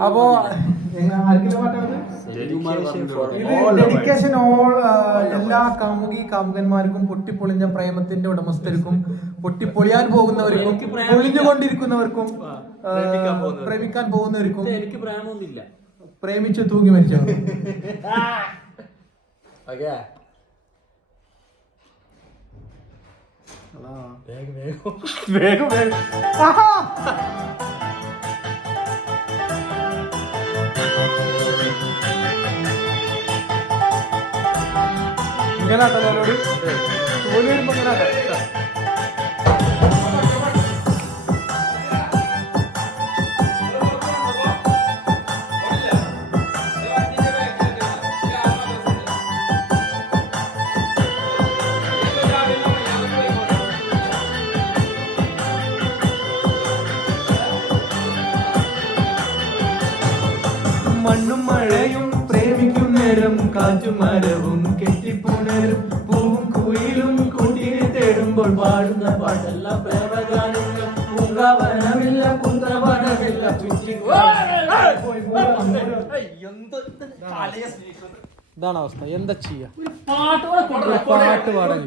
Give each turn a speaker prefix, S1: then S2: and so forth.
S1: അപ്പോ dedication all എല്ലാ കാമുകി കാമുകന്മാർക്കും പൊട്ടിപ്പൊളിഞ്ഞ പ്രേമത്തിന്റെ ഉടമസ്ഥർക്കും പൊട്ടിപ്പൊളിയാൻ പോകുന്നവർക്കും. പൊളിഞ്ഞുകൊണ്ടിരിക്കുന്നവർക്കും
S2: പ്രേമിക്കാൻ പോകുന്നവർക്കും.
S3: എനിക്ക് പ്രേമൊന്നുമില്ല
S1: പ്രേമിച്ച് തൂങ്ങി മരിച്ചു?
S2: ഓക്കെ.
S1: വേഗം വേഗം. ആഹാ! മണ്ണും മഴയും പ്രേമിക്കും നേരം കാറ്റും മരവും കെട്ടിപ്പുണരും തേടുമ്പോൾ പാടുന്ന പാട്ടല്ല പ്രേമഗാനങ്ങൾ പൂങ്കാവനമില്ല കുന്തവനമില്ല ഇതാണ് അവസ്ഥ. എന്താ ചെയ്യാ? പാട്ട് പാടാൻ